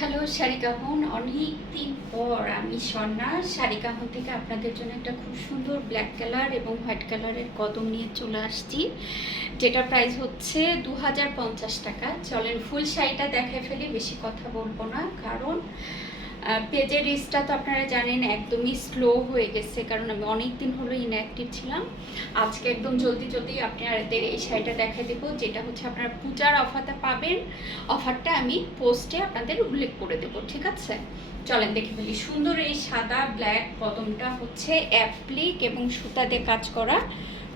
Hello শারিকাহন, অনেক দিন পর আমি স্বর্ণা শারিকাহন থেকে আপনাদের জন্য একটা খুব সুন্দর ব্ল্যাক কালার এবং হোয়াইট কালারের কদম নিয়ে চলে আসছি, যেটার প্রাইস হচ্ছে 2050 টাকা। চলেন ফুল শাড়িটা দেখে ফেলি, বেশি কথা বলবো না, কারণ পেজের রিচটা তো আপনারা জানেন একদমই স্লো হয়ে গেছে, কারণ আমি অনেক দিন হলো ইনঅ্যাক্টিভ ছিলাম। আজকে একদম জলদি জলদি আপনাদের এই শাড়িটা দেখা দেবো, যেটা হচ্ছে আপনারা পূজার অফারটা পাবেন। অফারটা আমি পোস্টে আপনাদের উল্লেখ করে দেবো, ঠিক আছে? চলেন দেখে ফেলি। সুন্দর এই সাদা ব্ল্যাক কদমটা হচ্ছে অ্যাপ্লিক এবং সুতা দিয়ে কাজ করা,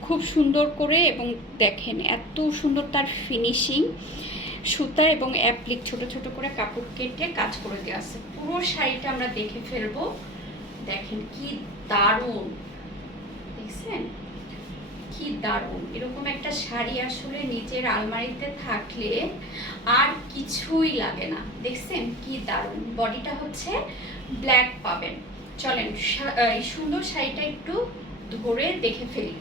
খুব সুন্দর করে, এবং দেখেন এত সুন্দর তার ফিনিশিং। সুতা এবং অ্যাপ্লিক ছোট ছোট করে কাপড় কেটে কাজ করে দেওয়া আছে। পুরো শাড়িটা আমরা দেখে ফেলবো। দেখেন কি দারুণ, দেখছেন কি দারুণ। এরকম একটা শাড়ি আসলে নিজের আলমারিতে থাকলে আর কিছুই লাগে না। দেখছেন কি দারুণ। বডিটা হচ্ছে ব্ল্যাক পাবেন। চলেন এই সুন্দর শাড়িটা একটু ধরে দেখে ফেলি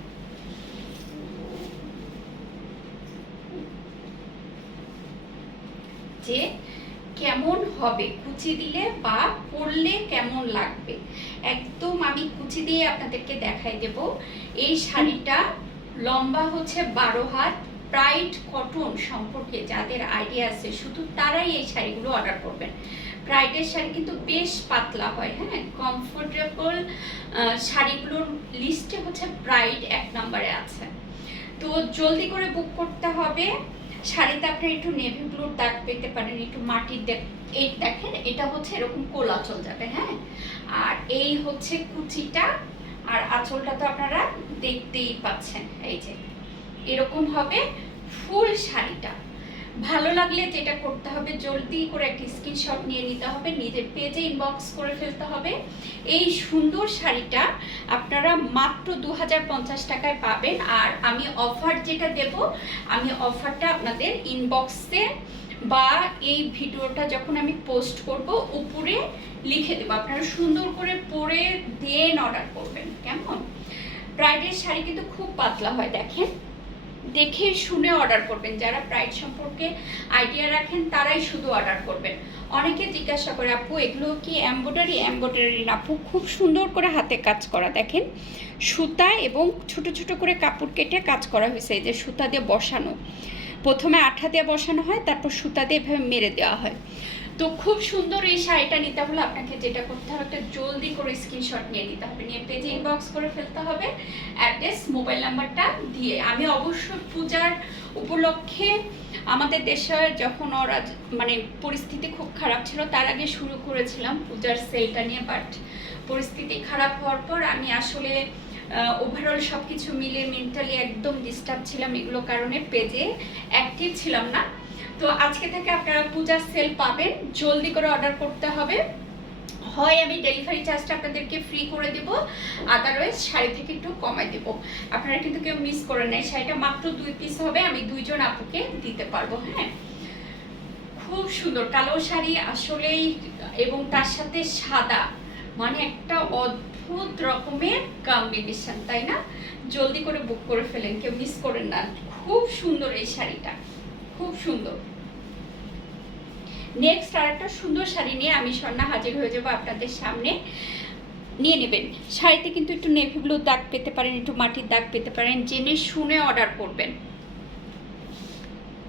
যে কেমন হবে, কুচি দিলে বা পরলে কেমন লাগবে। একদম আমি কুচি দিয়ে আপনাদেরকে দেখাই দেব। এই শাড়িটা লম্বা হচ্ছে 12 হাত। প্রাইড কটন সম্পর্কে যাদের আইডিয়া আছে শুধু তারাই এই শাড়িগুলো অর্ডার করবেন। প্রাইডের শাড়ি কিন্তু বেশ পাতলা হয়, হ্যাঁ, কমফোর্টেবল শাড়িগুলোর লিস্টে হচ্ছে প্রাইড 1 নম্বরে আছে। তো জলদি করে বুক করতে হবে। শাড়িতে আপনার একটু নেভি ব্লুর দাগ পেতে পারেন, একটু মাটির দাগ। এই দেখেন এটা হচ্ছে এরকম কোলা চল যাবে, হ্যাঁ। আর এই হচ্ছে কুচিটা, আর আঁচলটা তো আপনারা দেখতেই পাচ্ছেন, এই যে এরকম হবে ফুল শাড়িটা। ভালো লাগলে যেটা করতে হবে, জলদি করে একটা স্ক্রিনশট নিয়ে নিতে হবে, নিজের পেজে ইনবক্স করে ফেলতে হবে। এই সুন্দর শাড়িটা আপনারা মাত্র 2050 টাকায় পাবেন। আর আমি অফার যেটা দেব, আমি অফারটা আপনাদের ইনবক্সে বা এই ভিডিওটা যখন আমি পোস্ট করব উপরে লিখে দেবো। আপনারা সুন্দর করে পরে দেন অর্ডার করবেন, কেমন? ব্রাইডের শাড়ি কিন্তু খুব পাতলা হয়, দেখেন, দেখে শুনে অর্ডার করবেন। যারা প্রাইড সম্পর্কে আইডিয়া রাখেন তারাই শুধু অর্ডার করবেন। অনেকে জিজ্ঞাসা করে, আপু এগুলো কি এমব্রয়ডারি? এমব্রয়ডারি না আপু, খুব সুন্দর করে হাতে কাজ করা। দেখেন সুতা এবং ছোট ছোট করে কাপড় কেটে কাজ করা হয়েছে। এই যে সুতা দিয়ে বসানো, প্রথমে আঠা দিয়ে বসানো হয়, তারপর সুতা দিয়ে এভাবে মেরে দেওয়া হয়। তো খুব সুন্দর এই শাড়িটা নিতে হলে আপনাকে যেটা করতে হবে, একটা জলদি করে স্ক্রিনশট নিয়ে নিতে হবে, নিয়ে পেজে ইনবক্স করে ফেলতে হবে অ্যাড্রেস মোবাইল নাম্বারটা দিয়ে। আমি অবশ্যই পূজার উপলক্ষে আমাদের দেশে যখন ওরা মানে পরিস্থিতি খুব খারাপ ছিল তার আগে শুরু করেছিলাম পূজার সেলটা নিয়ে, বাট পরিস্থিতি খারাপ হওয়ার পর আমি আসলে ওভারঅল সব কিছু মিলে মেন্টালি একদম ডিস্টার্ব ছিলাম, এগুলো কারণে পেজে অ্যাক্টিভ ছিলাম না। তো আজকে থেকে আপনারা পূজার সেল পাবেন, জলদি করে অর্ডার করতে হবে। হয় আমি ডেলিভারি চার্জটা আপনাদেরকে ফ্রি করে দেব, আদারওয়াইজ শাড়ি থেকে একটু কমাই দেব। আপনারা কিন্তু কেউ মিস করে নেই, শাড়িটা মাত্র 2 পিস হবে, আমি 2 জন আপুকে দিতে পারবো, হ্যাঁ। খুব সুন্দর কালো শাড়ি আসলেই, এবং তার সাথে সাদা, মানে একটা অদ্ভুত রকমের কম্বিনেশন, তাই না? জলদি করে বুক করে ফেলেন, কেউ মিস করেন না। খুব সুন্দর এই শাড়িটা, খুব সুন্দর। নেক্সট আর একটা সুন্দর শাড়ি নিয়ে আমি স্বর্ণা হাজির হয়ে যাবো আপনাদের সামনে। নিয়ে নেবেন। শাড়িতে কিন্তু একটু নেভি ব্লু দাগ পেতে পারেন, একটু মাটির দাগ পেতে পারেন, জেনে শুনে অর্ডার করবেন।